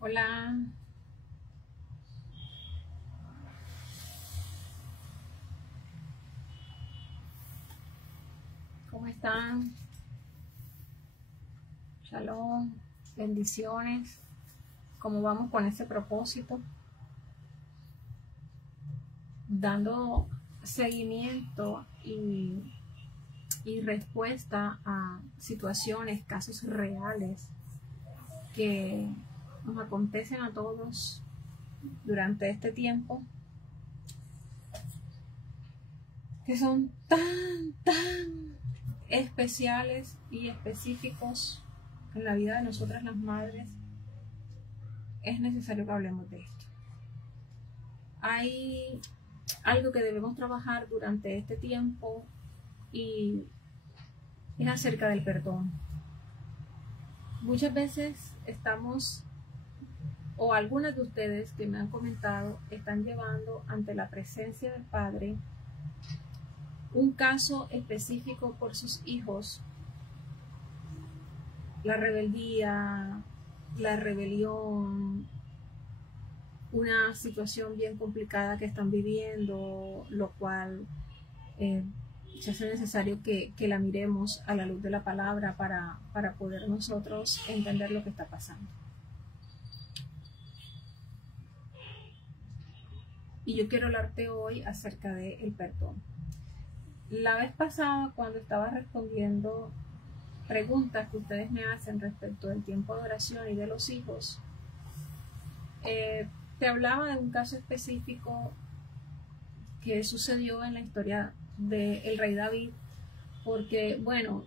Hola, ¿cómo están? Shalom, bendiciones. ¿Cómo vamos con ese propósito? Dando seguimiento y respuesta a situaciones, casos reales que nos acontecen a todos durante este tiempo, que son tan especiales y específicos en la vida de nosotras las madres. Es necesario que hablemos de esto. Hay algo que debemos trabajar durante este tiempo y es acerca del perdón. Muchas veces estamos, o algunas de ustedes que me han comentado, están llevando ante la presencia del Padre un caso específico por sus hijos, la rebeldía, la rebelión, una situación bien complicada que están viviendo, lo cual se hace necesario que la miremos a la luz de la palabra para poder nosotros entender lo que está pasando. Y yo quiero hablarte hoy acerca del perdón. La vez pasada, cuando estaba respondiendo preguntas que ustedes me hacen respecto del tiempo de oración y de los hijos, te hablaba de un caso específico que sucedió en la historia del rey David, porque, bueno,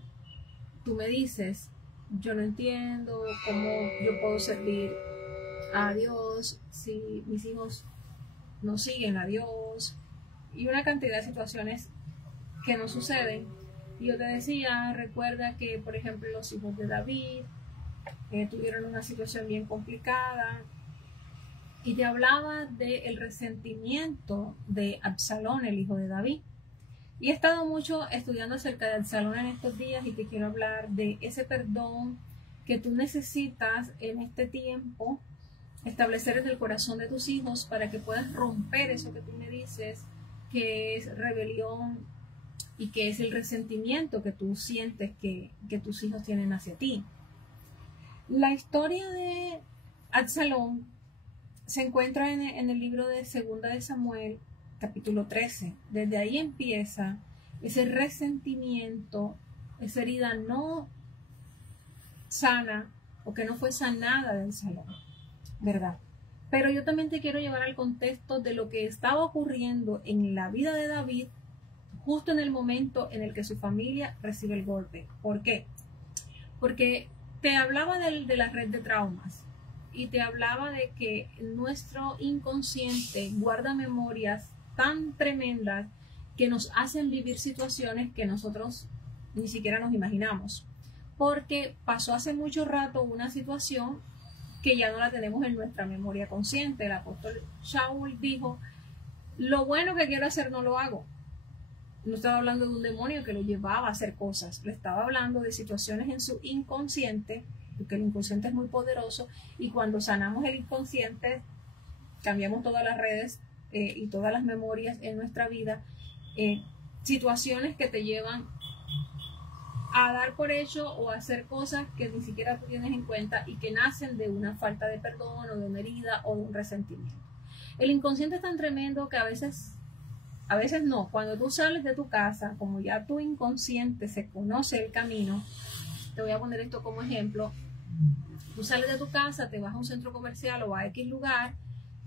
tú me dices, yo no entiendo cómo yo puedo servir a Dios si mis hijos no siguen a Dios, y una cantidad de situaciones que no suceden. Y yo te decía, recuerda que, por ejemplo, los hijos de David tuvieron una situación bien complicada, y te hablaba del resentimiento de Absalón, el hijo de David. Y he estado mucho estudiando acerca de Absalón en estos días y te quiero hablar de ese perdón que tú necesitas en este tiempo establecer en el corazón de tus hijos para que puedas romper eso que tú me dices que es rebelión y que es el resentimiento que tú sientes que tus hijos tienen hacia ti. La historia de Absalón se encuentra en el libro de Segunda de Samuel, capítulo 13. Desde ahí empieza ese resentimiento, esa herida no sana o que no fue sanada de Absalón, ¿verdad? Pero yo también te quiero llevar al contexto de lo que estaba ocurriendo en la vida de David justo en el momento en el que su familia recibe el golpe. ¿Por qué? Porque te hablaba de la red de traumas y te hablaba de que nuestro inconsciente guarda memorias tan tremendas que nos hacen vivir situaciones que nosotros ni siquiera nos imaginamos, porque pasó hace mucho rato una situación que ya no la tenemos en nuestra memoria consciente. El apóstol Shaul dijo, lo bueno que quiero hacer no lo hago. No estaba hablando de un demonio que lo llevaba a hacer cosas, le estaba hablando de situaciones en su inconsciente, porque el inconsciente es muy poderoso, y cuando sanamos el inconsciente, cambiamos todas las redes y todas las memorias en nuestra vida, situaciones que te llevan a dar por hecho o a hacer cosas que ni siquiera tú tienes en cuenta y que nacen de una falta de perdón o de una herida o de un resentimiento. El inconsciente es tan tremendo que a veces no, cuando tú sales de tu casa, como ya tu inconsciente se conoce el camino, te voy a poner esto como ejemplo, tú sales de tu casa, te vas a un centro comercial o a X lugar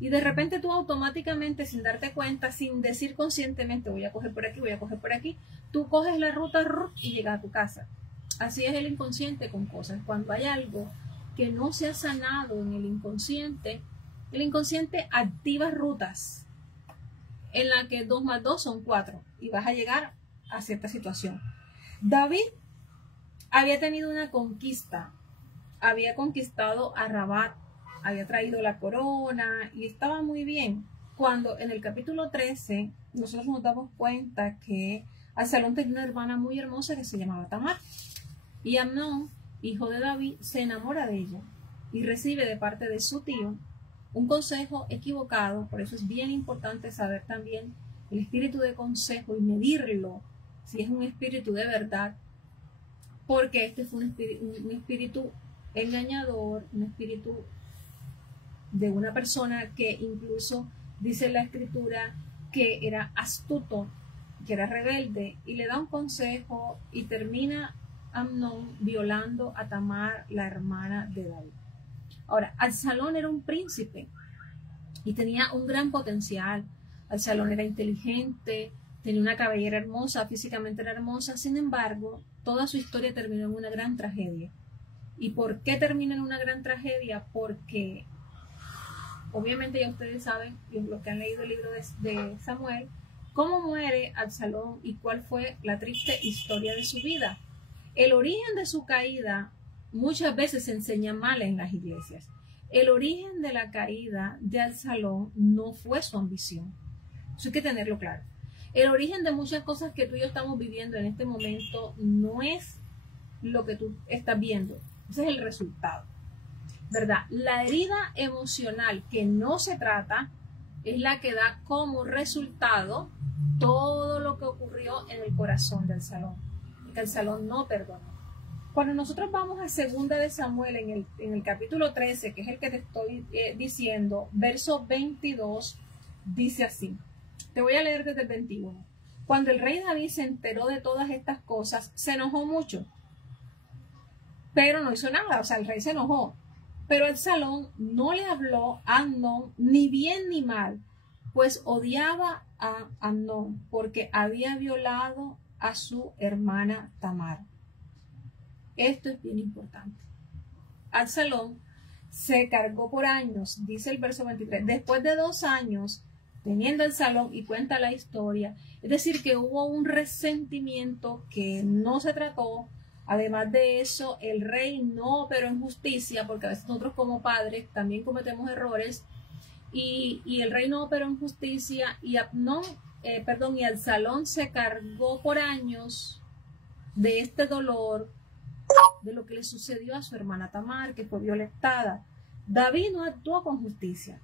y de repente tú automáticamente, sin darte cuenta, sin decir conscientemente voy a coger por aquí, voy a coger por aquí, tú coges la ruta y llegas a tu casa. Así es el inconsciente con cosas. Cuando hay algo que no se ha sanado en el inconsciente activa rutas en la que 2 más 2 son 4 y vas a llegar a cierta situación. David había tenido una conquista, había conquistado a Rabat, había traído la corona y estaba muy bien. Cuando en el capítulo 13 nosotros nos damos cuenta que Absalón tenía una hermana muy hermosa que se llamaba Tamar. Y Amnón, hijo de David, se enamora de ella y recibe de parte de su tío un consejo equivocado. Por eso es bien importante saber también el espíritu de consejo y medirlo, si es un espíritu de verdad, porque este fue un espíritu engañador, un espíritu de una persona que incluso dice la escritura que era astuto, que era rebelde, y le da un consejo y termina Amnón violando a Tamar, la hermana de David. Ahora, Absalón era un príncipe y tenía un gran potencial. Absalón era inteligente, tenía una cabellera hermosa, físicamente era hermosa. Sin embargo, toda su historia terminó en una gran tragedia. ¿Y por qué termina en una gran tragedia? Porque obviamente ya ustedes saben, los que han leído el libro de Samuel, cómo muere Absalón y cuál fue la triste historia de su vida. El origen de su caída muchas veces se enseña mal en las iglesias. El origen de la caída de Absalón no fue su ambición. Eso hay que tenerlo claro. El origen de muchas cosas que tú y yo estamos viviendo en este momento no es lo que tú estás viendo. Ese es el resultado, ¿verdad? La herida emocional que no se trata es la que da como resultado todo lo que ocurrió en el corazón de Absalón. Que Absalón no perdonó. Cuando nosotros vamos a 2 de Samuel en el capítulo 13, que es el que te estoy diciendo, verso 22, dice así. Te voy a leer desde el 21. Cuando el rey David se enteró de todas estas cosas, se enojó mucho, pero no hizo nada. O sea, el rey se enojó. Pero Absalón no le habló a Amnón ni bien ni mal, pues odiaba a Amnón porque había violado a su hermana Tamar. Esto es bien importante. Absalón se cargó por años, dice el verso 23, después de 2 años teniendo Absalón, y cuenta la historia, es decir, que hubo un resentimiento que no se trató. Además de eso, el rey no operó en justicia, porque a veces nosotros como padres también cometemos errores, y el rey no operó en justicia, y Absalón se cargó por años de este dolor, de lo que le sucedió a su hermana Tamar, que fue violentada. David no actuó con justicia,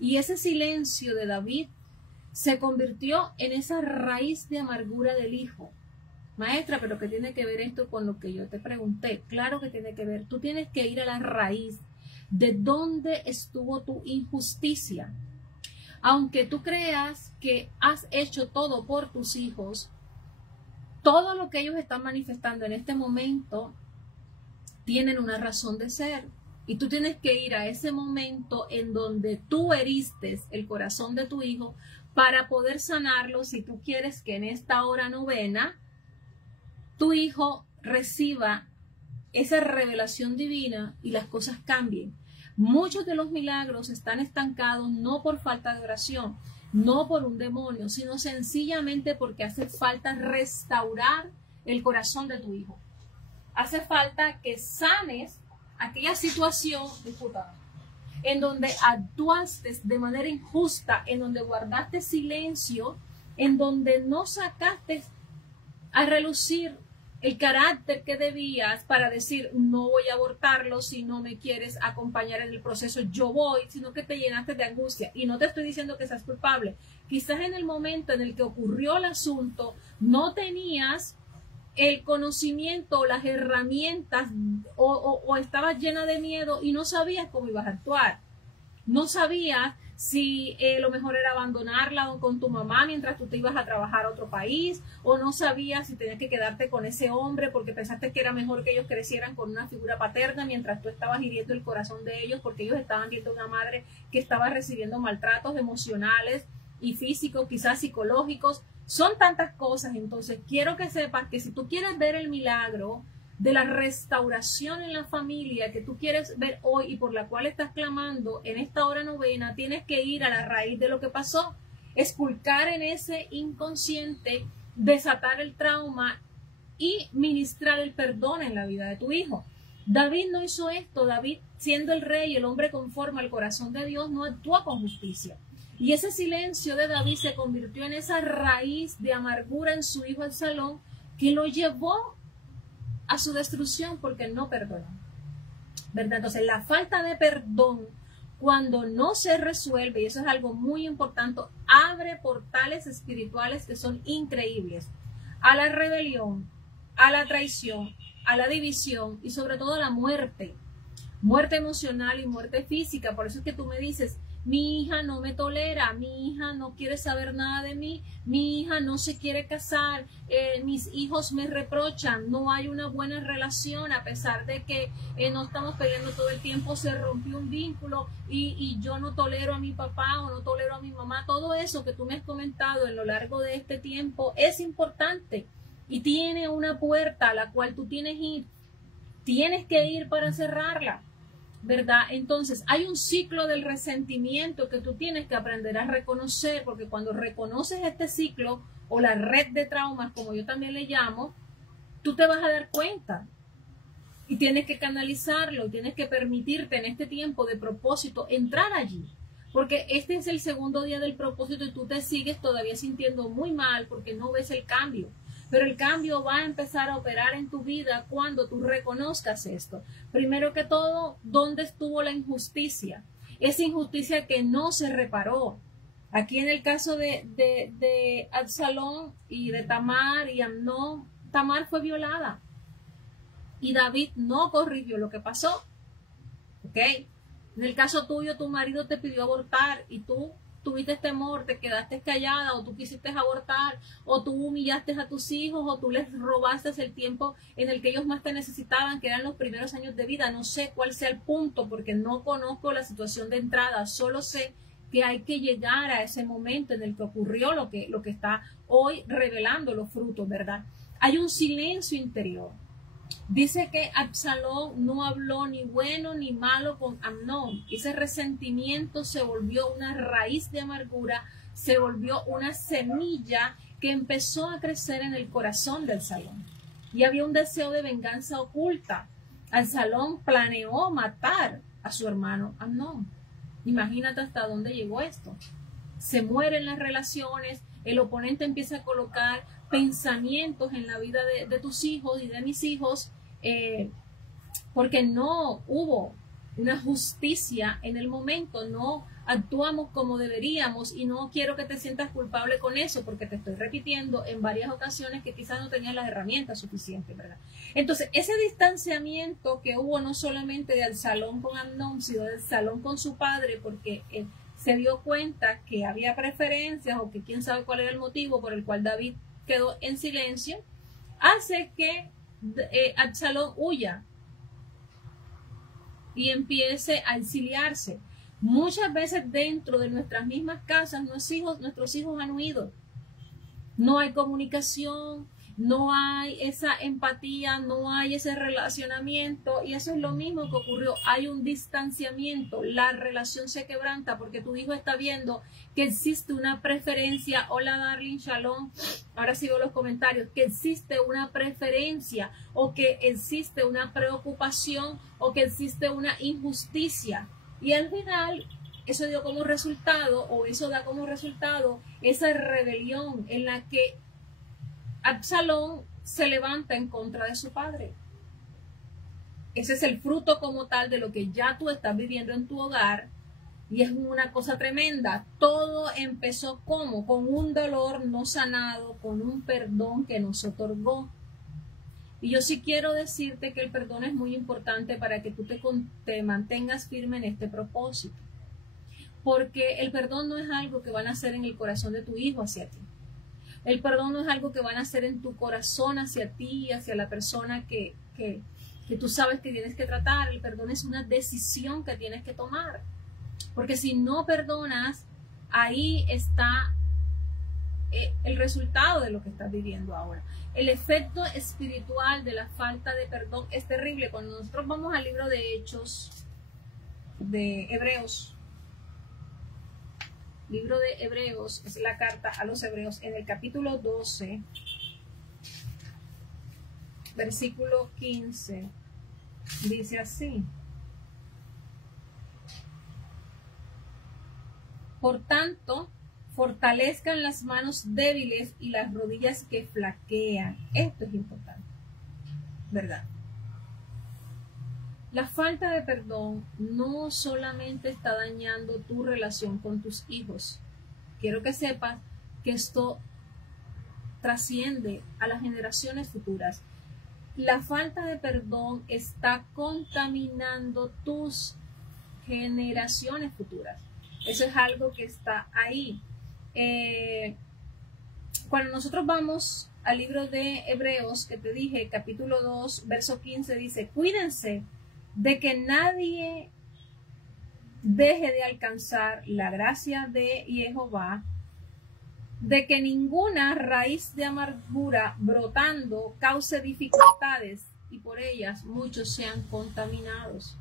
y ese silencio de David se convirtió en esa raíz de amargura del hijo. Maestra, pero ¿qué tiene que ver esto con lo que yo te pregunté? Claro que tiene que ver. Tú tienes que ir a la raíz de dónde estuvo tu injusticia. Aunque tú creas que has hecho todo por tus hijos, todo lo que ellos están manifestando en este momento tienen una razón de ser. Y tú tienes que ir a ese momento en donde tú heriste el corazón de tu hijo para poder sanarlo, si tú quieres que en esta hora novena tu hijo reciba esa revelación divina y las cosas cambien. Muchos de los milagros están estancados no por falta de oración, no por un demonio, sino sencillamente porque hace falta restaurar el corazón de tu hijo. Hace falta que sanes aquella situación, disculpa, en donde actuaste de manera injusta, en donde guardaste silencio, en donde no sacaste a relucir el carácter que debías para decir, no voy a abortarlo si no me quieres acompañar en el proceso, yo voy, sino que te llenaste de angustia. Y no te estoy diciendo que seas culpable. Quizás en el momento en el que ocurrió el asunto, no tenías el conocimiento o las herramientas o estabas llena de miedo y no sabías cómo ibas a actuar. No sabías si lo mejor era abandonarla con tu mamá mientras tú te ibas a trabajar a otro país, o no sabías si tenías que quedarte con ese hombre porque pensaste que era mejor que ellos crecieran con una figura paterna mientras tú estabas hiriendo el corazón de ellos porque ellos estaban viendo una madre que estaba recibiendo maltratos emocionales y físicos, quizás psicológicos. Son tantas cosas. Entonces quiero que sepas que si tú quieres ver el milagro, de la restauración en la familia que tú quieres ver hoy y por la cual estás clamando en esta hora novena, tienes que ir a la raíz de lo que pasó, esculcar en ese inconsciente, desatar el trauma y ministrar el perdón en la vida de tu hijo. David no hizo esto. David, siendo el rey, el hombre conforme al corazón de Dios, no actuó con justicia. Y ese silencio de David se convirtió en esa raíz de amargura en su hijo Absalón que lo llevó a su destrucción porque no perdonó, ¿verdad? Entonces, la falta de perdón, cuando no se resuelve, y eso es algo muy importante, abre portales espirituales que son increíbles a la rebelión, a la traición, a la división y sobre todo a la muerte emocional y muerte física. Por eso es que tú me dices, mi hija no me tolera, mi hija no quiere saber nada de mí, mi hija no se quiere casar, mis hijos me reprochan, no hay una buena relación a pesar de que no estamos peleando todo el tiempo, se rompió un vínculo y yo no tolero a mi papá o no tolero a mi mamá. Todo eso que tú me has comentado en lo largo de este tiempo es importante y tiene una puerta a la cual tú tienes que ir para cerrarla, ¿verdad? Entonces, hay un ciclo del resentimiento que tú tienes que aprender a reconocer, porque cuando reconoces este ciclo o la red de traumas, como yo también le llamo, tú te vas a dar cuenta y tienes que canalizarlo, tienes que permitirte en este tiempo de propósito entrar allí, porque este es el segundo día del propósito y tú te sigues todavía sintiendo muy mal porque no ves el cambio. Pero el cambio va a empezar a operar en tu vida cuando tú reconozcas esto. Primero que todo, ¿dónde estuvo la injusticia? Esa injusticia que no se reparó. Aquí en el caso de Absalón y de Tamar y Amnón, Tamar fue violada. Y David no corrigió lo que pasó. ¿Ok? En el caso tuyo, tu marido te pidió abortar y tú tuviste temor, te quedaste callada o tú quisiste abortar o tú humillaste a tus hijos o tú les robaste el tiempo en el que ellos más te necesitaban, que eran los primeros años de vida. No sé cuál sea el punto porque no conozco la situación de entrada, solo sé que hay que llegar a ese momento en el que ocurrió lo que está hoy revelando los frutos, ¿verdad? Hay un silencio interior. Dice que Absalón no habló ni bueno ni malo con Amnón. Ese resentimiento se volvió una raíz de amargura, se volvió una semilla que empezó a crecer en el corazón de Absalón. Y había un deseo de venganza oculta. Absalón planeó matar a su hermano Amnón. Imagínate hasta dónde llegó esto. Se mueren las relaciones, el oponente empieza a colocar pensamientos en la vida de tus hijos y de mis hijos, porque no hubo una justicia en el momento, no actuamos como deberíamos y no quiero que te sientas culpable con eso porque te estoy repitiendo en varias ocasiones que quizás no tenías las herramientas suficientes, ¿verdad? Entonces, ese distanciamiento que hubo no solamente de Absalón con Amnón, sino de Absalón con su padre, porque se dio cuenta que había preferencias o que quién sabe cuál era el motivo por el cual David quedó en silencio, hace que Absalón huya y empiece a exiliarse. Muchas veces dentro de nuestras mismas casas nuestros hijos han huido. No hay comunicación, no hay esa empatía, no hay ese relacionamiento y eso es lo mismo que ocurrió. Hay un distanciamiento, la relación se quebranta porque tu hijo está viendo que existe una preferencia. Hola Darling, Shalom, ahora sigo los comentarios, que existe una preferencia o que existe una preocupación o que existe una injusticia y al final eso dio como resultado o eso da como resultado esa rebelión en la que Absalón se levanta en contra de su padre. Ese es el fruto como tal de lo que ya tú estás viviendo en tu hogar y es una cosa tremenda. Todo empezó como con un dolor no sanado, con un perdón que nos otorgó. Y yo sí quiero decirte que el perdón es muy importante para que tú te mantengas firme en este propósito. Porque el perdón no es algo que van a hacer en el corazón de tu hijo hacia ti. El perdón no es algo que van a hacer en tu corazón hacia ti, hacia la persona que tú sabes que tienes que tratar. El perdón es una decisión que tienes que tomar. Porque si no perdonas, ahí está el resultado de lo que estás viviendo ahora. El efecto espiritual de la falta de perdón es terrible. Cuando nosotros vamos al libro de Hechos, de Hebreos, libro de Hebreos, es la carta a los Hebreos, en el capítulo 12, versículo 15, dice así: por tanto, fortalezcan las manos débiles y las rodillas que flaquean. Esto es importante, ¿verdad? La falta de perdón no solamente está dañando tu relación con tus hijos. Quiero que sepas que esto trasciende a las generaciones futuras. La falta de perdón está contaminando tus generaciones futuras. Eso es algo que está ahí. Cuando nosotros vamos al libro de Hebreos, que te dije, capítulo 2, verso 15, dice: cuídense de que nadie deje de alcanzar la gracia de Jehová, de que ninguna raíz de amargura brotando cause dificultades y por ellas muchos sean contaminados.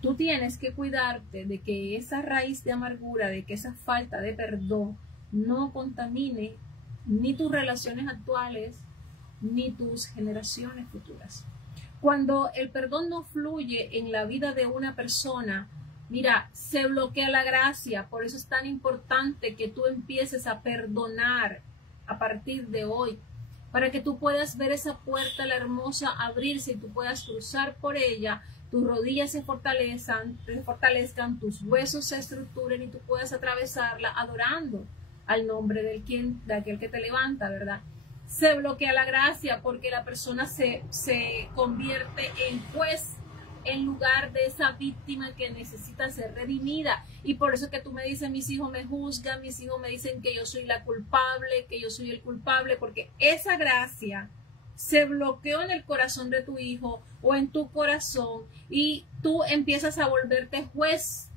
Tú tienes que cuidarte de que esa raíz de amargura, de que esa falta de perdón no contamine ni tus relaciones actuales ni tus generaciones futuras. Cuando el perdón no fluye en la vida de una persona, mira, se bloquea la gracia. Por eso es tan importante que tú empieces a perdonar a partir de hoy, para que tú puedas ver esa puerta, la hermosa, abrirse y tú puedas cruzar por ella, tus rodillas se fortalezcan, tus huesos se estructuren y tú puedas atravesarla adorando al nombre de aquel que te levanta, ¿verdad? Se bloquea la gracia porque la persona se convierte en juez en lugar de esa víctima que necesita ser redimida. Y por eso que tú me dices: mis hijos me juzgan, mis hijos me dicen que yo soy la culpable, que yo soy el culpable, porque esa gracia se bloqueó en el corazón de tu hijo o en tu corazón y tú empiezas a volverte juez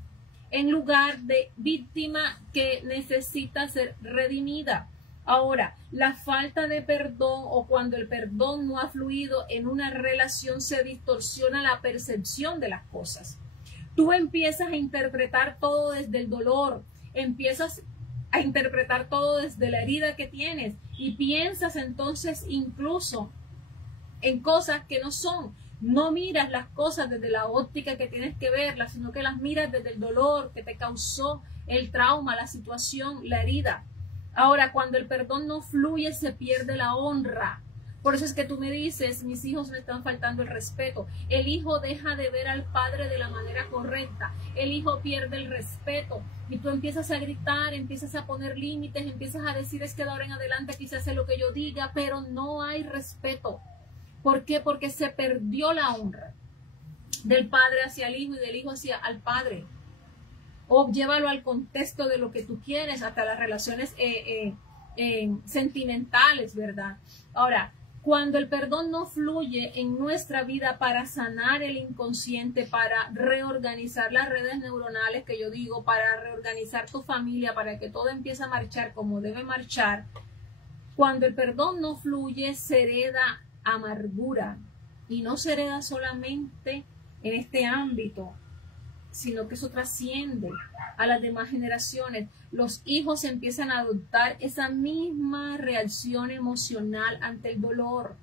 en lugar de víctima que necesita ser redimida. Ahora, la falta de perdón o cuando el perdón no ha fluido en una relación se distorsiona la percepción de las cosas. Tú empiezas a interpretar todo desde el dolor, empiezas a interpretar todo desde la herida que tienes y piensas entonces incluso en cosas que no son. No miras las cosas desde la óptica que tienes que verlas, sino que las miras desde el dolor que te causó el trauma, la situación, la herida. Ahora, cuando el perdón no fluye, se pierde la honra. Por eso es que tú me dices: mis hijos me están faltando el respeto. El hijo deja de ver al padre de la manera correcta. El hijo pierde el respeto. Y tú empiezas a gritar, empiezas a poner límites, empiezas a decir: es que de ahora en adelante quizás hace lo que yo diga, pero no hay respeto. ¿Por qué? Porque se perdió la honra del padre hacia el hijo y del hijo hacia el padre. O llévalo al contexto de lo que tú quieres, hasta las relaciones sentimentales, ¿verdad? Ahora, cuando el perdón no fluye en nuestra vida para sanar el inconsciente, para reorganizar las redes neuronales que yo digo, para reorganizar tu familia, para que todo empiece a marchar como debe marchar, cuando el perdón no fluye, se hereda amargura. Y no se hereda solamente en este ámbito, sino que eso trasciende a las demás generaciones. Los hijos empiezan a adoptar esa misma reacción emocional ante el dolor.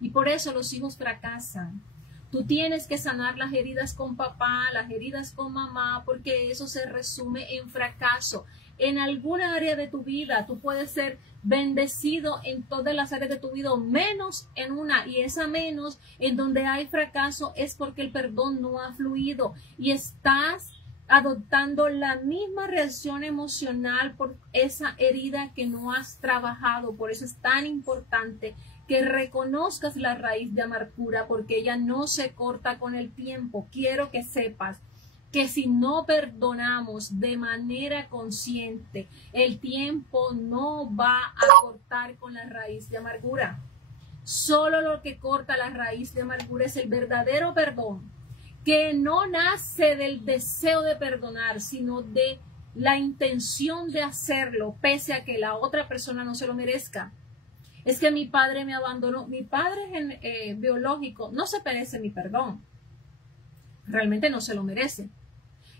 Y por eso los hijos fracasan. Tú tienes que sanar las heridas con papá, las heridas con mamá, porque eso se resume en fracaso. En alguna área de tu vida tú puedes ser bendecido en todas las áreas de tu vida, menos en una, y esa menos en donde hay fracaso es porque el perdón no ha fluido y estás adoptando la misma reacción emocional por esa herida que no has trabajado. Por eso es tan importante que reconozcas la raíz de amargura, porque ella no se corta con el tiempo. Quiero que sepas que si no perdonamos de manera consciente, el tiempo no va a cortar con la raíz de amargura. Solo lo que corta la raíz de amargura es el verdadero perdón, que no nace del deseo de perdonar, sino de la intención de hacerlo pese a que la otra persona no se lo merezca. Es que mi padre me abandonó. Mi padre biológico no se merece mi perdón. Realmente no se lo merece.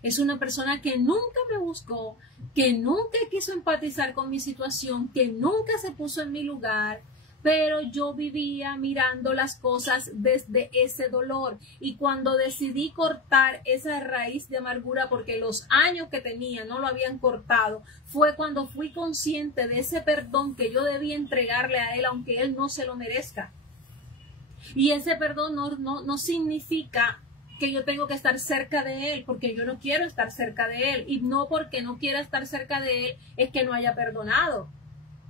Es una persona que nunca me buscó, que nunca quiso empatizar con mi situación, que nunca se puso en mi lugar, pero yo vivía mirando las cosas desde ese dolor. Y cuando decidí cortar esa raíz de amargura, porque los años que tenía no lo habían cortado, fue cuando fui consciente de ese perdón que yo debía entregarle a él, aunque él no se lo merezca. Y ese perdón no significa que yo tengo que estar cerca de él, porque yo no quiero estar cerca de él, y no porque no quiera estar cerca de él es que no haya perdonado,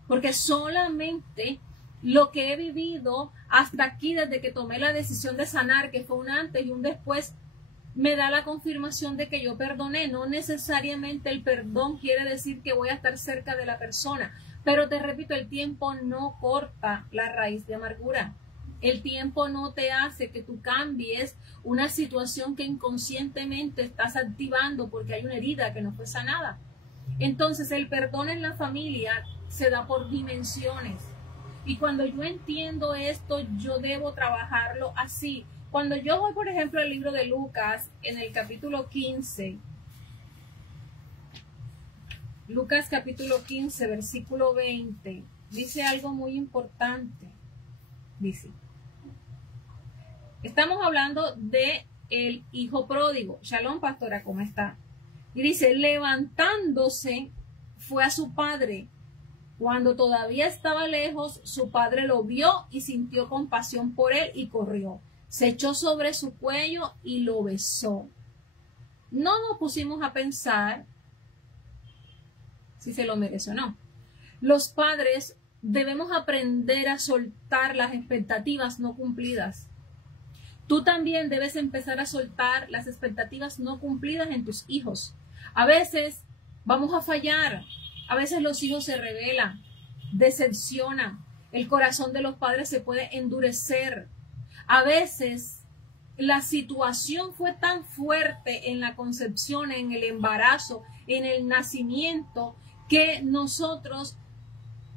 porque solamente lo que he vivido hasta aquí, desde que tomé la decisión de sanar, que fue un antes y un después, me da la confirmación de que yo perdoné. No necesariamente el perdón quiere decir que voy a estar cerca de la persona, pero te repito, el tiempo no corta la raíz de amargura. El tiempo no te hace que tú cambies una situación que inconscientemente estás activando porque hay una herida que no fue sanada. Entonces el perdón en la familia se da por dimensiones. Y cuando yo entiendo esto, yo debo trabajarlo así. Cuando yo voy, por ejemplo, al libro de Lucas, en el capítulo 15, Lucas capítulo 15, versículo 20, dice algo muy importante. Dice, estamos hablando de el hijo pródigo. Shalom, pastora, ¿cómo está? Y dice, levantándose, fue a su padre. Cuando todavía estaba lejos, su padre lo vio y sintió compasión por él y corrió. Se echó sobre su cuello y lo besó. No nos pusimos a pensar si se lo merece o no. Los padres debemos aprender a soltar las expectativas no cumplidas. Tú también debes empezar a soltar las expectativas no cumplidas en tus hijos. A veces vamos a fallar. A veces los hijos se rebelan, decepcionan. El corazón de los padres se puede endurecer. A veces la situación fue tan fuerte en la concepción, en el embarazo, en el nacimiento, que nosotros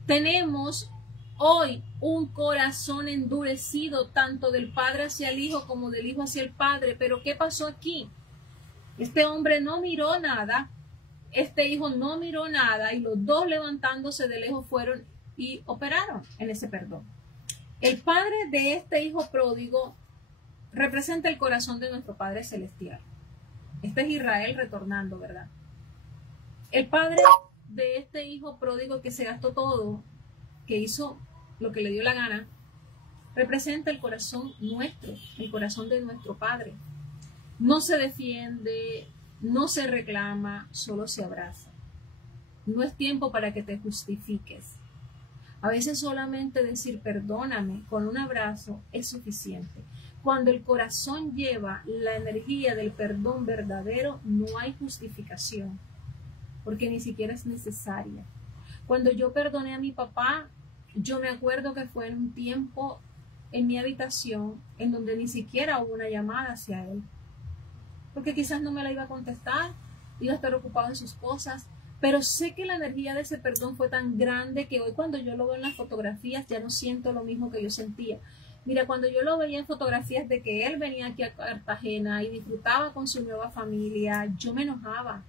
tenemos hoy un corazón endurecido tanto del padre hacia el hijo como del hijo hacia el padre. Pero ¿qué pasó aquí? Este hombre no miró nada. Este hijo no miró nada y los dos levantándose de lejos fueron y operaron en ese perdón. El padre de este hijo pródigo representa el corazón de nuestro Padre Celestial. Este es Israel retornando, ¿verdad? El padre de este hijo pródigo que se gastó todo, que hizo lo que le dio la gana, representa el corazón nuestro, el corazón de nuestro Padre. No se defiende, no se reclama, solo se abraza. No es tiempo para que te justifiques. A veces solamente decir perdóname con un abrazo es suficiente. Cuando el corazón lleva la energía del perdón verdadero, no hay justificación, porque ni siquiera es necesaria. Cuando yo perdoné a mi papá, yo me acuerdo que fue en un tiempo en mi habitación en donde ni siquiera hubo una llamada hacia él, porque quizás no me la iba a contestar, iba a estar ocupado en sus cosas, pero sé que la energía de ese perdón fue tan grande que hoy cuando yo lo veo en las fotografías ya no siento lo mismo que yo sentía. Mira, cuando yo lo veía en fotografías de que él venía aquí a Cartagena y disfrutaba con su nueva familia, yo me enojaba.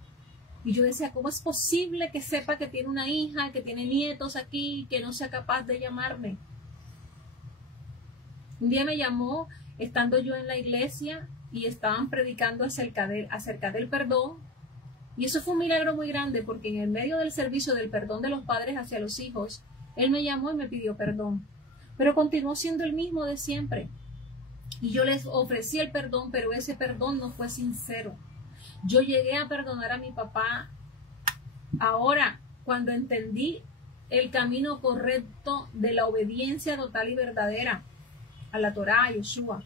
Y yo decía, ¿cómo es posible que sepa que tiene una hija, que tiene nietos aquí, que no sea capaz de llamarme? Un día me llamó, estando yo en la iglesia, y estaban predicando acerca del perdón. Y eso fue un milagro muy grande, porque en el medio del servicio del perdón de los padres hacia los hijos, él me llamó y me pidió perdón. Pero continuó siendo el mismo de siempre. Y yo les ofrecí el perdón, pero ese perdón no fue sincero. Yo llegué a perdonar a mi papá ahora, cuando entendí el camino correcto de la obediencia total y verdadera a la Torá, a Yoshua.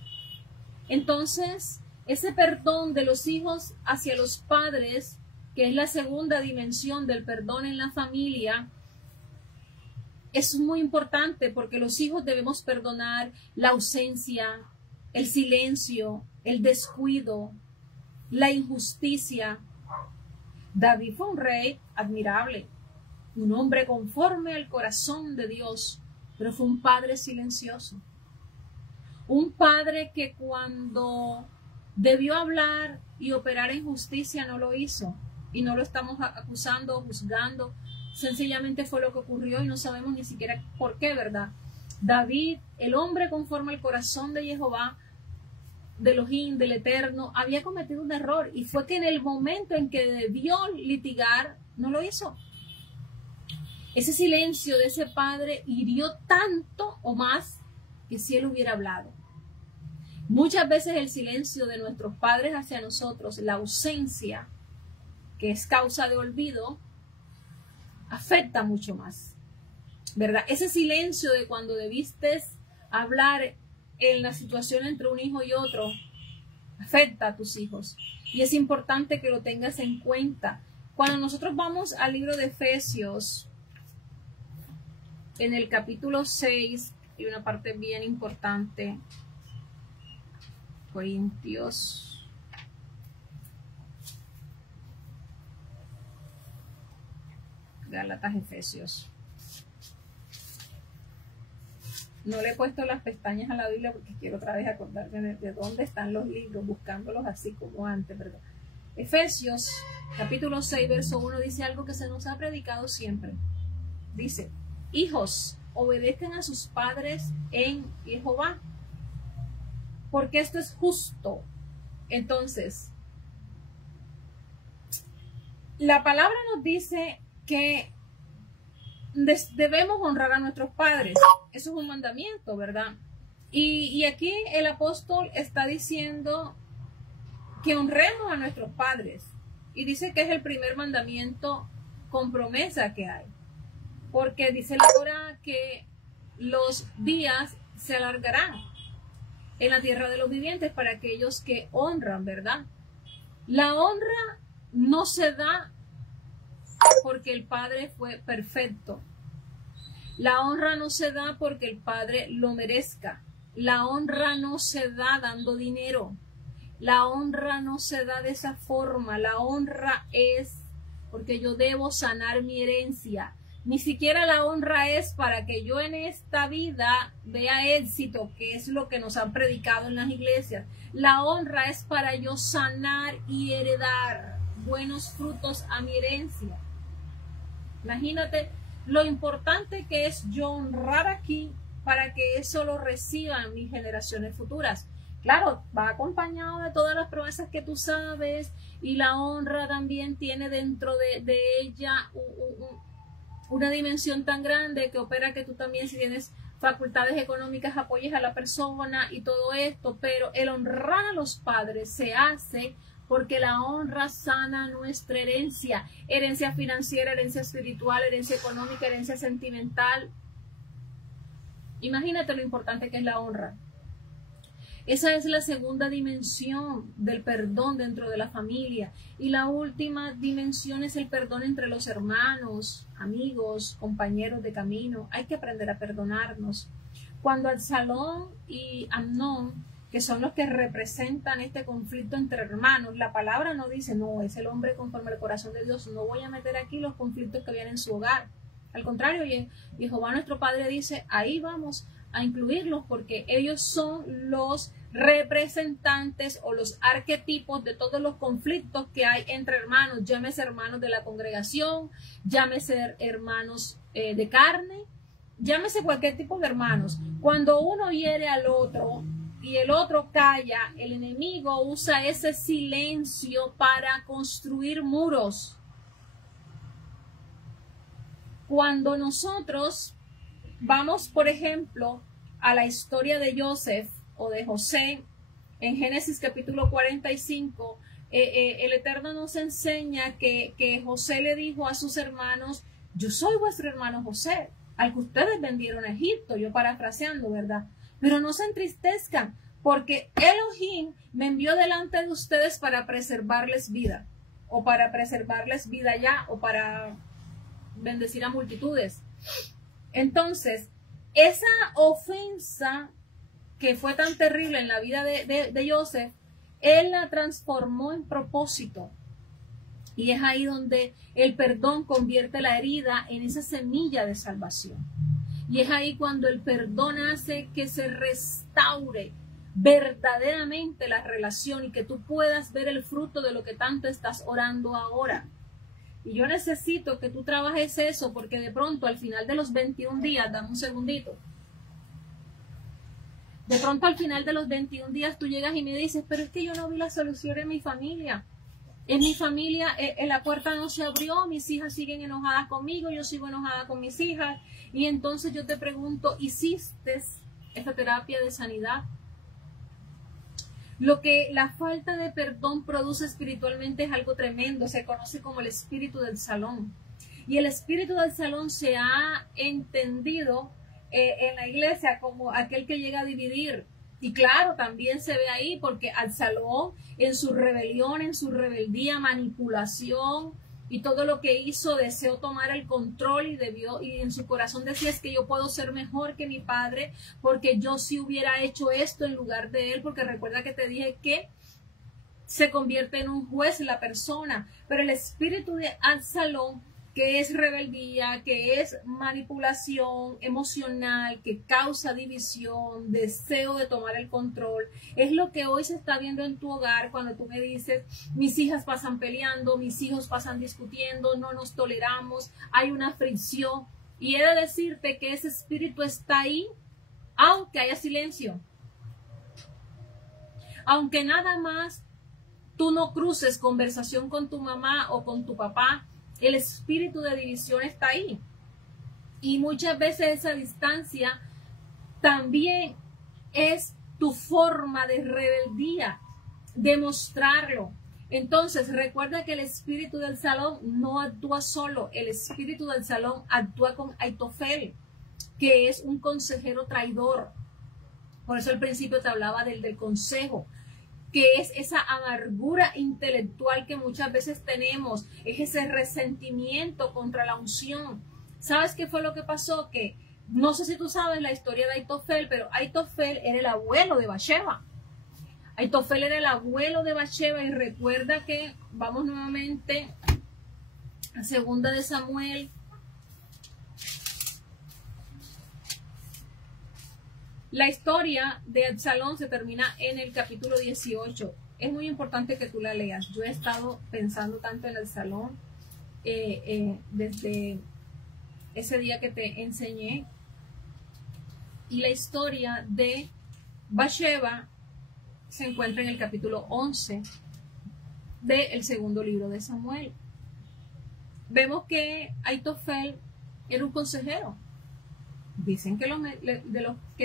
Entonces, ese perdón de los hijos hacia los padres, que es la segunda dimensión del perdón en la familia, es muy importante porque los hijos debemos perdonar la ausencia, el silencio, el descuido, la injusticia. David fue un rey admirable, un hombre conforme al corazón de Dios, pero fue un padre silencioso. Un padre que cuando debió hablar y operar en justicia no lo hizo. Y no lo estamos acusando o juzgando. Sencillamente fue lo que ocurrió y no sabemos ni siquiera por qué, ¿verdad? David, el hombre conforme al corazón de Jehová, de Elohim, del Eterno, había cometido un error. Y fue que en el momento en que debió litigar, no lo hizo. Ese silencio de ese padre hirió tanto o más que si él hubiera hablado. Muchas veces el silencio de nuestros padres hacia nosotros, la ausencia, que es causa de olvido, afecta mucho más, ¿verdad? Ese silencio de cuando debiste hablar en la situación entre un hijo y otro, afecta a tus hijos. Y es importante que lo tengas en cuenta. Cuando nosotros vamos al libro de Efesios, en el capítulo 6, hay una parte bien importante. Corintios. Gálatas, Efesios. No le he puesto las pestañas a la Biblia porque quiero otra vez acordarme de dónde están los libros, buscándolos así como antes, ¿verdad? Efesios, capítulo 6, verso 1, dice algo que se nos ha predicado siempre. Dice: hijos, obedezcan a sus padres en Jehová, porque esto es justo. Entonces, la palabra nos dice que debemos honrar a nuestros padres. Eso es un mandamiento, ¿verdad? Y aquí el apóstol está diciendo que honremos a nuestros padres. Y dice que es el primer mandamiento con promesa que hay. Porque dice la Torá que los días se alargarán en la tierra de los vivientes para aquellos que honran, ¿verdad? La honra no se da porque el Padre fue perfecto. La honra no se da porque el Padre lo merezca. La honra no se da dando dinero. La honra no se da de esa forma. La honra es porque yo debo sanar mi herencia. Ni siquiera la honra es para que yo en esta vida vea éxito, que es lo que nos han predicado en las iglesias. La honra es para yo sanar y heredar buenos frutos a mi herencia. Imagínate lo importante que es yo honrar aquí para que eso lo reciban mis generaciones futuras. Claro, va acompañado de todas las promesas que tú sabes, y la honra también tiene dentro de ella una dimensión tan grande que opera que tú también, si tienes facultades económicas, apoyes a la persona y todo esto. Pero el honrar a los padres se hace porque la honra sana nuestra herencia, herencia financiera, herencia espiritual, herencia económica, herencia sentimental. Imagínate lo importante que es la honra. Esa es la segunda dimensión del perdón dentro de la familia. Y la última dimensión es el perdón entre los hermanos, amigos, compañeros de camino. Hay que aprender a perdonarnos. Cuando Absalón y Amnón, que son los que representan este conflicto entre hermanos, la palabra no dice, no, es el hombre conforme al corazón de Dios, no voy a meter aquí los conflictos que habían en su hogar. Al contrario, Jehová nuestro Padre dice, ahí vamos a incluirlos porque ellos son los representantes o los arquetipos de todos los conflictos que hay entre hermanos, llámese hermanos de la congregación, llámese hermanos de carne, llámese cualquier tipo de hermanos. Cuando uno hiere al otro y el otro calla, el enemigo usa ese silencio para construir muros. Cuando nosotros vamos, por ejemplo, a la historia de Joseph o de José, en Génesis capítulo 45, el Eterno nos enseña que José le dijo a sus hermanos, yo soy vuestro hermano José, al que ustedes vendieron a Egipto, yo parafraseando, ¿verdad? Pero no se entristezcan, porque Elohim me envió delante de ustedes para preservarles vida, o para preservarles vida ya, o para bendecir a multitudes. Entonces, esa ofensa que fue tan terrible en la vida de Joseph, él la transformó en propósito. Y es ahí donde el perdón convierte la herida en esa semilla de salvación. Y es ahí cuando el perdón hace que se restaure verdaderamente la relación y que tú puedas ver el fruto de lo que tanto estás orando ahora. Y yo necesito que tú trabajes eso, porque de pronto al final de los 21 días, dame un segundito, de pronto al final de los 21 días tú llegas y me dices, pero es que yo no vi la solución en mi familia. En mi familia la puerta no se abrió, mis hijas siguen enojadas conmigo, yo sigo enojada con mis hijas. Y entonces yo te pregunto, ¿hiciste esta terapia de sanidad? Lo que la falta de perdón produce espiritualmente es algo tremendo, se conoce como el espíritu del salón. Y el espíritu del salón se ha entendido en la iglesia como aquel que llega a dividir. Y claro, también se ve ahí porque Absalón en su rebelión, en su rebeldía, manipulación y todo lo que hizo, deseó tomar el control y en su corazón decía, es que yo puedo ser mejor que mi padre porque yo sí hubiera hecho esto en lugar de él, porque recuerda que te dije que se convierte en un juez la persona, pero el espíritu de Absalón, que es rebeldía, que es manipulación emocional, que causa división, deseo de tomar el control, es lo que hoy se está viendo en tu hogar cuando tú me dices, mis hijas pasan peleando, mis hijos pasan discutiendo, no nos toleramos, hay una fricción. Y he de decirte que ese espíritu está ahí, aunque haya silencio. Aunque nada más tú no cruces conversación con tu mamá o con tu papá, el espíritu de división está ahí. Y muchas veces esa distancia también es tu forma de rebeldía, de mostrarlo. Entonces, recuerda que el espíritu del salón no actúa solo. El espíritu del salón actúa con Aitofel, que es un consejero traidor. Por eso al principio te hablaba del consejo, que es esa amargura intelectual que muchas veces tenemos, es ese resentimiento contra la unción. ¿Sabes qué fue lo que pasó? Que no sé si tú sabes la historia de Aitofel, pero Aitofel era el abuelo de Bathsheba. Aitofel era el abuelo de Bathsheba y recuerda que, vamos nuevamente a 2 de Samuel. La historia de Absalón se termina en el capítulo 18. Es muy importante que tú la leas. Yo he estado pensando tanto en Absalón desde ese día que te enseñé. Y la historia de Bathsheba se encuentra en el capítulo 11 del 2º libro de Samuel. Vemos que Aitofel era un consejero. Dicen que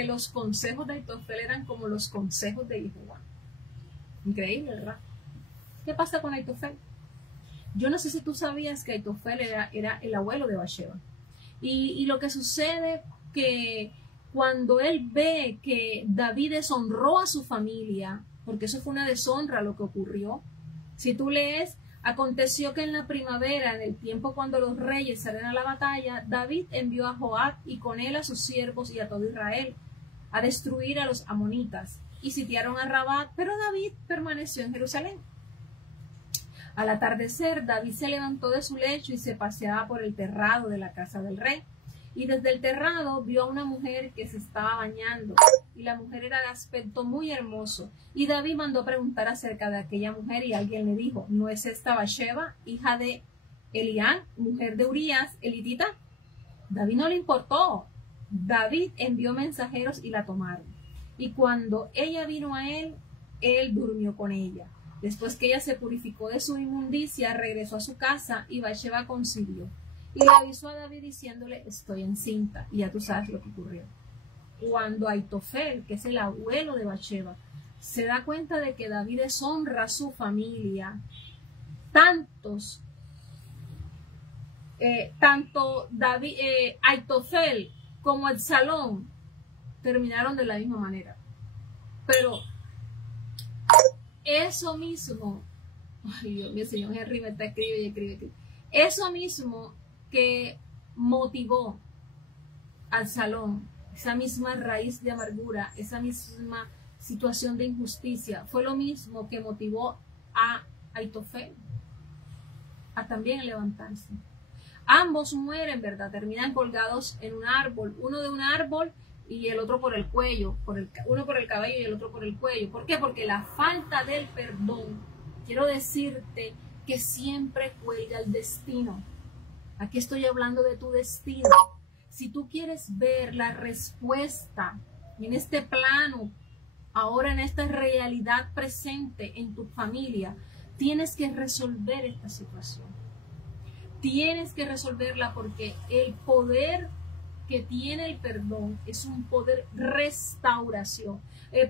los consejos de Aitofel eran como los consejos de Jehová. Increíble, ¿verdad? ¿Qué pasa con Aitofel? Yo no sé si tú sabías que Aitofel era el abuelo de Bathsheba. Y lo que sucede que cuando él ve que David deshonró a su familia, porque eso fue una deshonra lo que ocurrió. Si tú lees, aconteció que en la primavera, en el tiempo cuando los reyes salen a la batalla, David envió a Joab y con él a sus siervos y a todo Israel a destruir a los amonitas y sitiaron a Rabat, pero David permaneció en Jerusalén. Al atardecer, David se levantó de su lecho y se paseaba por el terrado de la casa del rey. Y desde el terrado vio a una mujer que se estaba bañando, y la mujer era de aspecto muy hermoso. Y David mandó preguntar acerca de aquella mujer, y alguien le dijo, ¿no es esta Bathsheba, hija de Elián, mujer de Urías, elitita? David no le importó. David envió mensajeros y la tomaron. Y cuando ella vino a él, él durmió con ella. Después que ella se purificó de su inmundicia, regresó a su casa y Bathsheba concibió. Y le avisó a David diciéndole, estoy encinta. Y ya tú sabes lo que ocurrió. Cuando Aitofel, que es el abuelo de Bathsheba, se da cuenta de que David deshonra a su familia, tanto Aitofel como Absalón terminaron de la misma manera. Pero eso mismo, ay Dios mío, señor Henry me está escribiendo y escribe. Eso mismo que motivó al Absalón, esa misma raíz de amargura, esa misma situación de injusticia, fue lo mismo que motivó a Aitofel. a también levantarse. Ambos mueren, ¿verdad? Terminan colgados en un árbol, uno de un árbol y el otro por el cuello, uno por el cabello y el otro por el cuello. ¿Por qué? Porque la falta del perdón, quiero decirte que siempre cuelga el destino. Aquí estoy hablando de tu destino. Si tú quieres ver la respuesta en este plano, ahora en esta realidad presente en tu familia, tienes que resolver esta situación. Tienes que resolverla porque el poder que tiene el perdón es un poder restaurador. El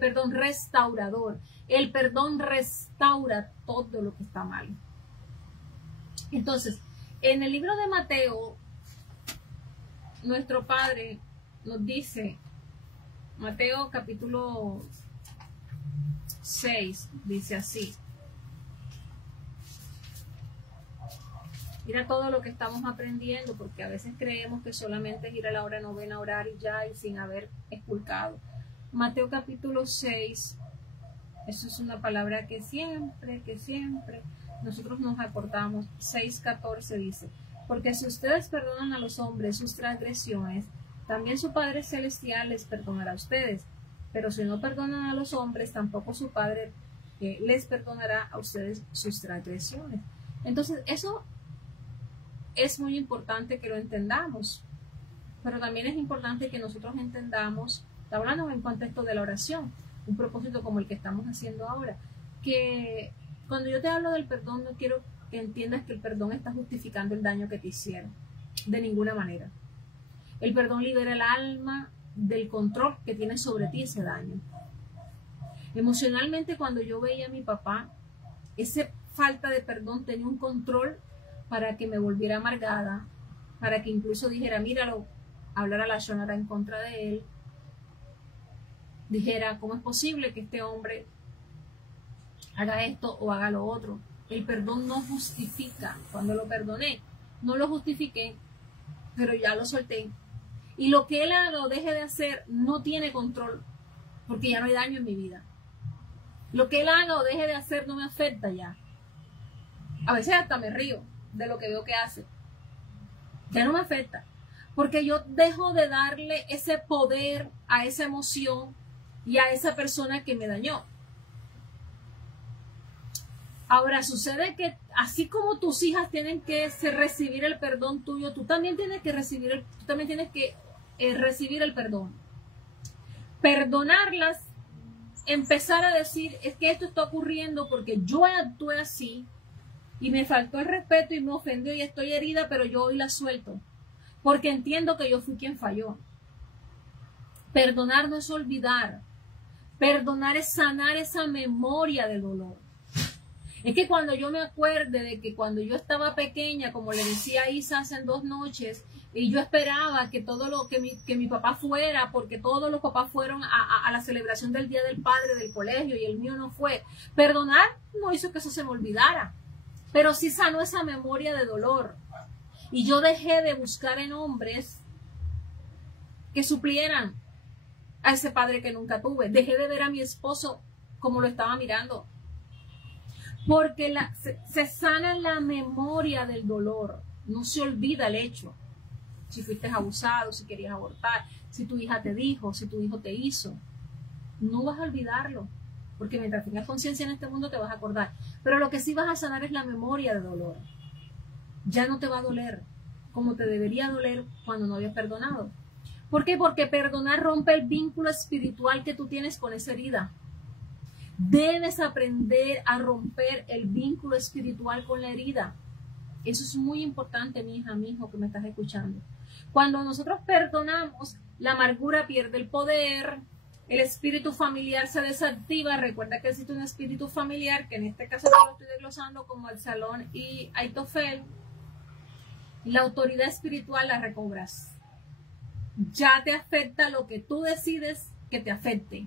perdón restaura todo lo que está mal. Entonces, en el libro de Mateo, nuestro Padre nos dice, Mateo capítulo 6, dice así. Mira todo lo que estamos aprendiendo, porque a veces creemos que solamente es ir a la hora novena a orar y ya, y sin haber esculcado. Mateo capítulo 6, eso es una palabra que siempre nosotros nos aportamos. 6:14 dice, porque si ustedes perdonan a los hombres sus transgresiones, también su Padre Celestial les perdonará a ustedes. Pero si no perdonan a los hombres, tampoco su Padre les perdonará a ustedes sus transgresiones. Entonces, eso es muy importante que lo entendamos, pero también es importante que nosotros entendamos, hablando en contexto de la oración, un propósito como el que estamos haciendo ahora, que cuando yo te hablo del perdón, no quiero que entiendas que el perdón está justificando el daño que te hicieron, de ninguna manera. El perdón libera el alma del control que tiene sobre ti ese daño. Emocionalmente, cuando yo veía a mi papá, esa falta de perdón tenía un control para que me volviera amargada, para que incluso dijera, míralo, hablara la shonara en contra de él, dijera, ¿cómo es posible que este hombre haga esto o haga lo otro? El perdón no justifica. Cuando lo perdoné, no lo justifiqué, pero ya lo solté. Y lo que él haga o deje de hacer no tiene control, porque ya no hay daño en mi vida. Lo que él haga o deje de hacer no me afecta ya. A veces hasta me río de lo que veo que hace. Ya no me afecta, porque yo dejo de darle ese poder a esa emoción y a esa persona que me dañó. Ahora sucede que así como tus hijas tienen que recibir el perdón tuyo, tú también tienes que recibir el perdón. Perdonarlas, empezar a decir, es que esto está ocurriendo porque yo actué así y me faltó el respeto y me ofendió y estoy herida, pero yo hoy la suelto porque entiendo que yo fui quien falló. Perdonar no es olvidar. Perdonar es sanar esa memoria del dolor. Es que cuando yo me acuerde de que cuando yo estaba pequeña, como le decía a Isa hace 2 noches, y yo esperaba que todo lo que mi papá fuera, porque todos los papás fueron a la celebración del Día del Padre del colegio y el mío no fue. Perdonar no hizo que eso se me olvidara, pero sí sanó esa memoria de dolor. Y yo dejé de buscar en hombres que suplieran a ese padre que nunca tuve. Dejé de ver a mi esposo como lo estaba mirando. Porque se sana la memoria del dolor. No se olvida el hecho. Si fuiste abusado, si querías abortar, si tu hija te dijo, si tu hijo te hizo. No vas a olvidarlo. Porque mientras tengas conciencia en este mundo te vas a acordar. Pero lo que sí vas a sanar es la memoria de dolor. Ya no te va a doler como te debería doler cuando no habías perdonado. ¿Por qué? Porque perdonar rompe el vínculo espiritual que tú tienes con esa herida. Debes aprender a romper el vínculo espiritual con la herida. Eso es muy importante, mi hija, mi hijo que me estás escuchando. Cuando nosotros perdonamos, la amargura pierde el poder, el espíritu familiar se desactiva. Recuerda que existe un espíritu familiar, que en este caso yo lo estoy desglosando como Absalón y Aitofel. La autoridad espiritual la recobras. Ya te afecta lo que tú decides que te afecte.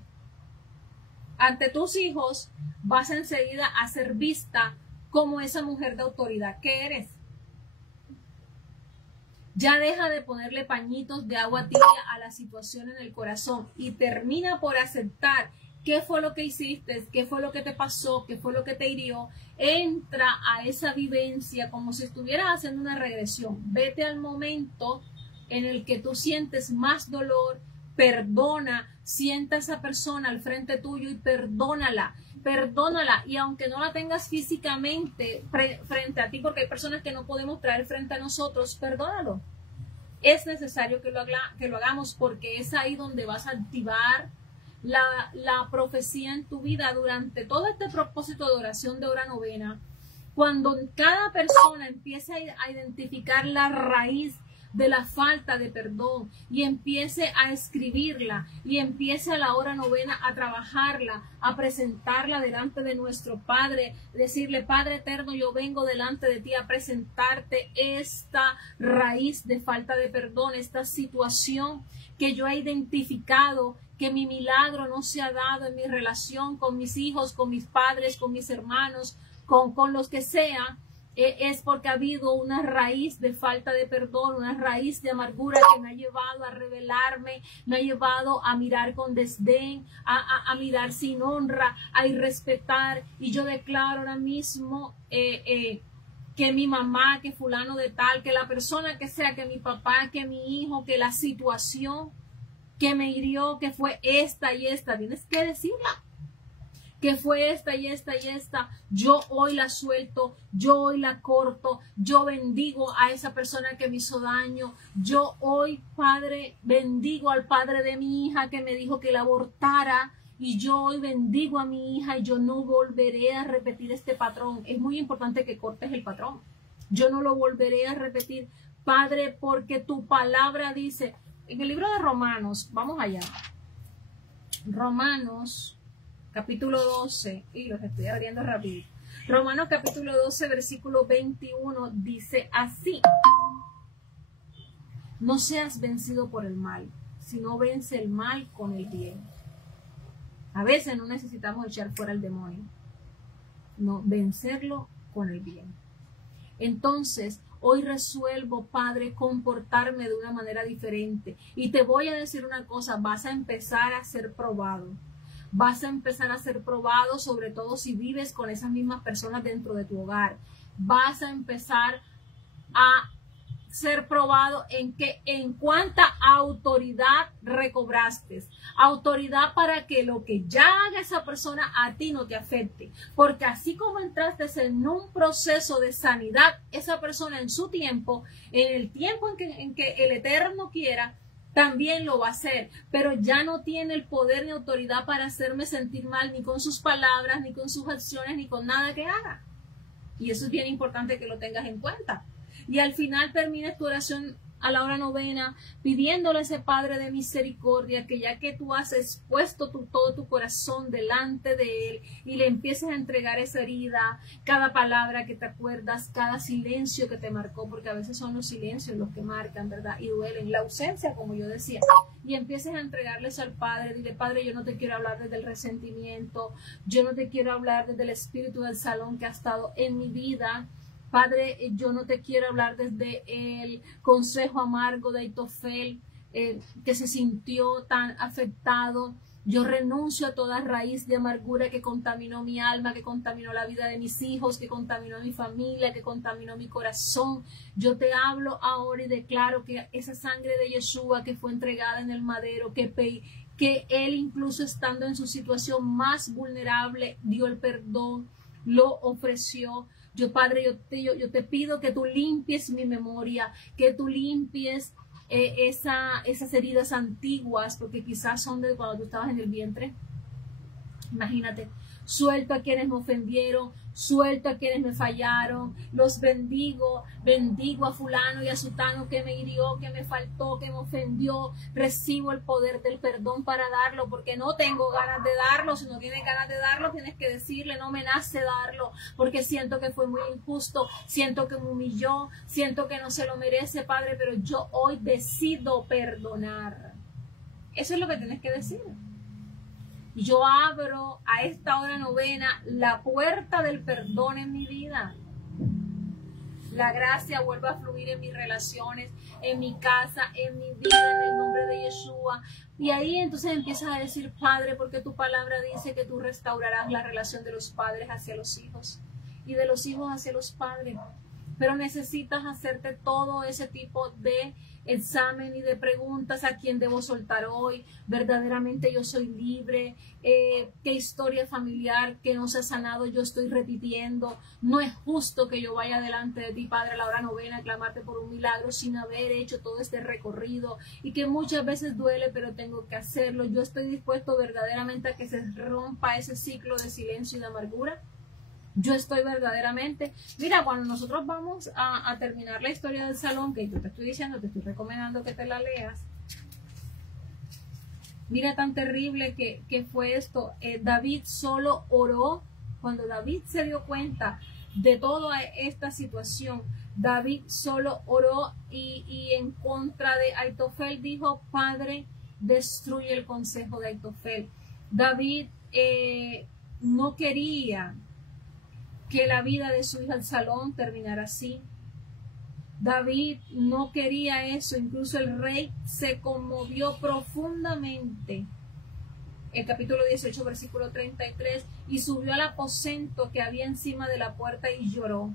Ante tus hijos vas enseguida a ser vista como esa mujer de autoridad que eres. Ya deja de ponerle pañitos de agua tibia a la situación en el corazón y termina por aceptar qué fue lo que hiciste, qué fue lo que te pasó, qué fue lo que te hirió. Entra a esa vivencia como si estuvieras haciendo una regresión. Vete al momento en el que tú sientes más dolor, perdona, sienta a esa persona al frente tuyo y perdónala, perdónala. Y aunque no la tengas físicamente frente a ti, porque hay personas que no podemos traer frente a nosotros, perdónalo. Es necesario que lo hagamos, porque es ahí donde vas a activar la profecía en tu vida durante todo este propósito de oración de hora novena. Cuando cada persona empiece a identificar la raíz de la falta de perdón y empiece a escribirla y empiece a la hora novena a trabajarla, a presentarla delante de nuestro Padre, decirle: Padre eterno, yo vengo delante de ti a presentarte esta raíz de falta de perdón, esta situación que yo he identificado, que mi milagro no se ha dado en mi relación con mis hijos, con mis padres, con mis hermanos, con los que sea. Es porque ha habido una raíz de falta de perdón, una raíz de amargura que me ha llevado a rebelarme, me ha llevado a mirar con desdén, a mirar sin honra, a irrespetar. Y yo declaro ahora mismo que mi mamá, que fulano de tal, que la persona que sea, que mi papá, que mi hijo, que la situación que me hirió, que fue esta y esta, tienes que decirla, que fue esta y esta y esta, yo hoy la suelto, yo hoy la corto, yo bendigo a esa persona que me hizo daño, yo hoy, Padre, bendigo al padre de mi hija que me dijo que la abortara, y yo hoy bendigo a mi hija y yo no volveré a repetir este patrón. Es muy importante que cortes el patrón. Yo no lo volveré a repetir, Padre, porque tu palabra dice, en el libro de Romanos, vamos allá, Romanos capítulo 12, y los estoy abriendo rápido. Romanos capítulo 12, versículo 21, dice así: no seas vencido por el mal, sino vence el mal con el bien. A veces no necesitamos echar fuera el demonio, no, vencerlo con el bien. Entonces, hoy resuelvo, Padre, comportarme de una manera diferente. Y te voy a decir una cosa, vas a empezar a ser probado. Vas a empezar a ser probado, sobre todo si vives con esas mismas personas dentro de tu hogar. Vas a empezar a ser probado en cuánta autoridad recobraste. Autoridad para que lo que ya haga esa persona a ti no te afecte. Porque así como entraste en un proceso de sanidad, esa persona en su tiempo, en el tiempo en que el Eterno quiera, también lo va a hacer, pero ya no tiene el poder ni autoridad para hacerme sentir mal, ni con sus palabras, ni con sus acciones, ni con nada que haga. Y eso es bien importante que lo tengas en cuenta. Y al final termines tu oración a la hora novena pidiéndole a ese Padre de misericordia que, ya que tú has expuesto todo tu corazón delante de Él y le empieces a entregar esa herida, cada palabra que te acuerdas, cada silencio que te marcó, porque a veces son los silencios los que marcan, ¿verdad? Y duelen, la ausencia, como yo decía, y empieces a entregarles al Padre. Dile: Padre, yo no te quiero hablar desde el resentimiento, yo no te quiero hablar desde el espíritu del salón que ha estado en mi vida. Padre, yo no te quiero hablar desde el consejo amargo de Aitofel, que se sintió tan afectado. Yo renuncio a toda raíz de amargura que contaminó mi alma, que contaminó la vida de mis hijos, que contaminó mi familia, que contaminó mi corazón. Yo te hablo ahora y declaro que esa sangre de Yeshua que fue entregada en el madero, que Él, incluso estando en su situación más vulnerable, dio el perdón, lo ofreció. Yo, Padre, yo te pido que tú limpies mi memoria, que tú limpies esas heridas antiguas, porque quizás son de cuando tú estabas en el vientre. Imagínate. Suelto a quienes me ofendieron, suelto a quienes me fallaron, los bendigo, bendigo a fulano y a sutano que me hirió, que me faltó, que me ofendió. Recibo el poder del perdón para darlo, porque no tengo ganas de darlo. Si no tienes ganas de darlo, tienes que decirle: no me nace darlo, porque siento que fue muy injusto, siento que me humilló, siento que no se lo merece, Padre, pero yo hoy decido perdonar. Eso es lo que tienes que decir. Y yo abro a esta hora novena la puerta del perdón en mi vida. la gracia vuelva a fluir en mis relaciones, en mi casa, en mi vida, en el nombre de Yeshua. Y ahí entonces empiezas a decir, Padre, porque tu palabra dice que tú restaurarás la relación de los padres hacia los hijos y de los hijos hacia los padres. Pero necesitas hacerte todo ese tipo de examen y de preguntas: a quién debo soltar hoy, verdaderamente yo soy libre, qué historia familiar que no se ha sanado yo estoy repitiendo. No es justo que yo vaya delante de ti, Padre, a la hora novena a clamarte por un milagro sin haber hecho todo este recorrido, y que muchas veces duele, pero tengo que hacerlo. Yo estoy dispuesto verdaderamente a que se rompa ese ciclo de silencio y de amargura. Yo estoy verdaderamente, mira, cuando nosotros vamos a terminar la historia del salón, que yo te estoy diciendo, te estoy recomendando que te la leas. Mira tan terrible que fue esto. David solo oró. Cuando David se dio cuenta de toda esta situación, David solo oró y en contra de Aitofel dijo: Padre, destruye el consejo de Aitofel. David no quería que la vida de su hija Absalón terminara así. David no quería eso. Incluso el rey se conmovió profundamente. El capítulo 18, versículo 33, y subió al aposento que había encima de la puerta y lloró.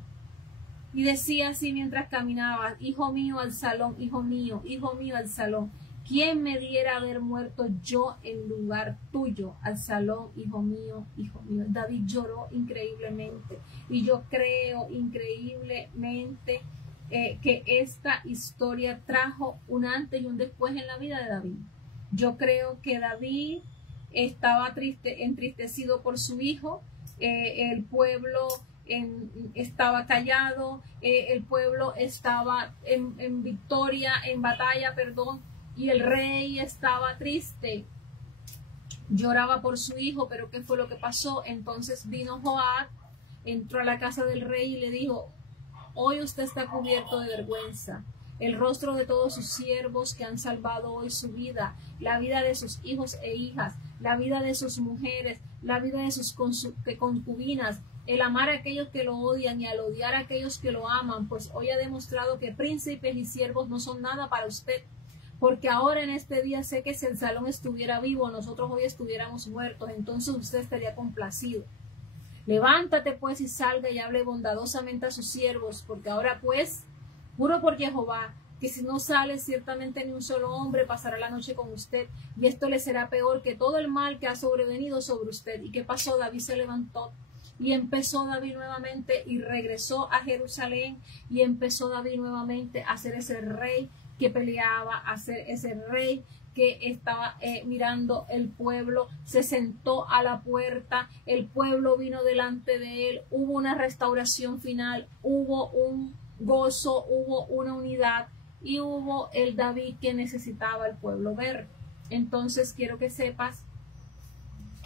Y decía así mientras caminaba: Hijo mío, Absalón, hijo mío, Absalón, ¿quién me diera haber muerto yo en lugar tuyo? Absalón, hijo mío, hijo mío. David lloró increíblemente. Y yo creo increíblemente que esta historia trajo un antes y un después en la vida de David. Yo creo que David estaba entristecido por su hijo. El pueblo estaba callado. El pueblo estaba en victoria, en batalla, perdón. Y el rey estaba triste, lloraba por su hijo. Pero ¿qué fue lo que pasó? Entonces vino Joab, entró a la casa del rey y le dijo: hoy usted está cubierto de vergüenza. El rostro de todos sus siervos que han salvado hoy su vida, la vida de sus hijos e hijas, la vida de sus mujeres, la vida de sus concubinas, el amar a aquellos que lo odian y al odiar a aquellos que lo aman, pues hoy ha demostrado que príncipes y siervos no son nada para usted. Porque ahora en este día sé que si el salón estuviera vivo, nosotros hoy estuviéramos muertos, entonces usted estaría complacido. Levántate pues y salga y hable bondadosamente a sus siervos, porque ahora pues, juro por Jehová, que si no sale ciertamente ni un solo hombre pasará la noche con usted, y esto le será peor que todo el mal que ha sobrevenido sobre usted. ¿Y qué pasó? David se levantó y empezó David nuevamente y regresó a Jerusalén, y empezó David nuevamente a ser ese rey que peleaba, a ser ese rey que estaba mirando el pueblo. Se sentó a la puerta, el pueblo vino delante de él, hubo una restauración final, hubo un gozo, hubo una unidad y hubo el David que necesitaba el pueblo ver. Entonces quiero que sepas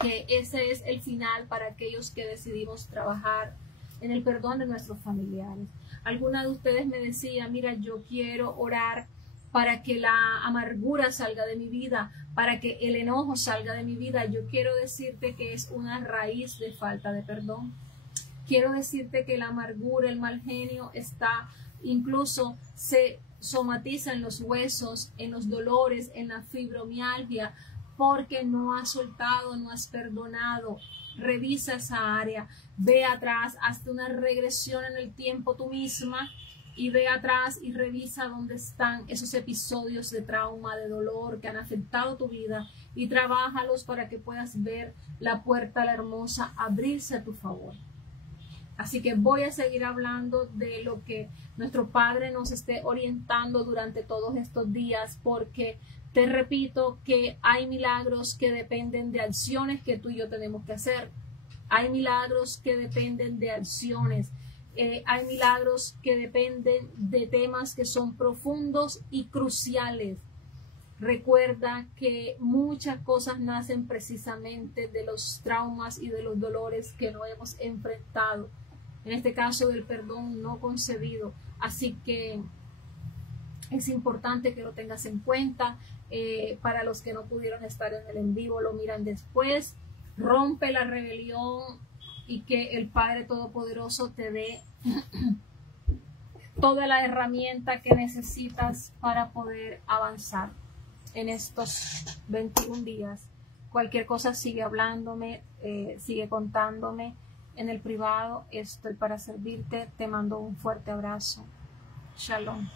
que ese es el final para aquellos que decidimos trabajar en el perdón de nuestros familiares. Alguna de ustedes me decía: mira, yo quiero orar para que la amargura salga de mi vida, para que el enojo salga de mi vida. Yo quiero decirte que es una raíz de falta de perdón. Quiero decirte que la amargura, el mal genio está, incluso se somatiza en los huesos, en los dolores, en la fibromialgia, porque no has soltado, no has perdonado. Revisa esa área, ve atrás, hazte una regresión en el tiempo tú misma, y ve atrás y revisa dónde están esos episodios de trauma, de dolor que han afectado tu vida, y trabájalos para que puedas ver la puerta, la hermosa, abrirse a tu favor. Así que voy a seguir hablando de lo que nuestro Padre nos esté orientando durante todos estos días, porque te repito que hay milagros que dependen de acciones que tú y yo tenemos que hacer. Hay milagros que dependen de acciones. Hay milagros que dependen de temas que son profundos y cruciales. Recuerda que muchas cosas nacen precisamente de los traumas y de los dolores que no hemos enfrentado. En este caso del perdón no concebido. Así que es importante que lo tengas en cuenta. Para los que no pudieron estar en el en vivo, lo miran después. Rompe la rebelión y que el Padre Todopoderoso te dé toda la herramienta que necesitas para poder avanzar en estos 21 días. Cualquier cosa sigue hablándome, sigue contándome en el privado. Estoy para servirte. Te mando un fuerte abrazo. Shalom.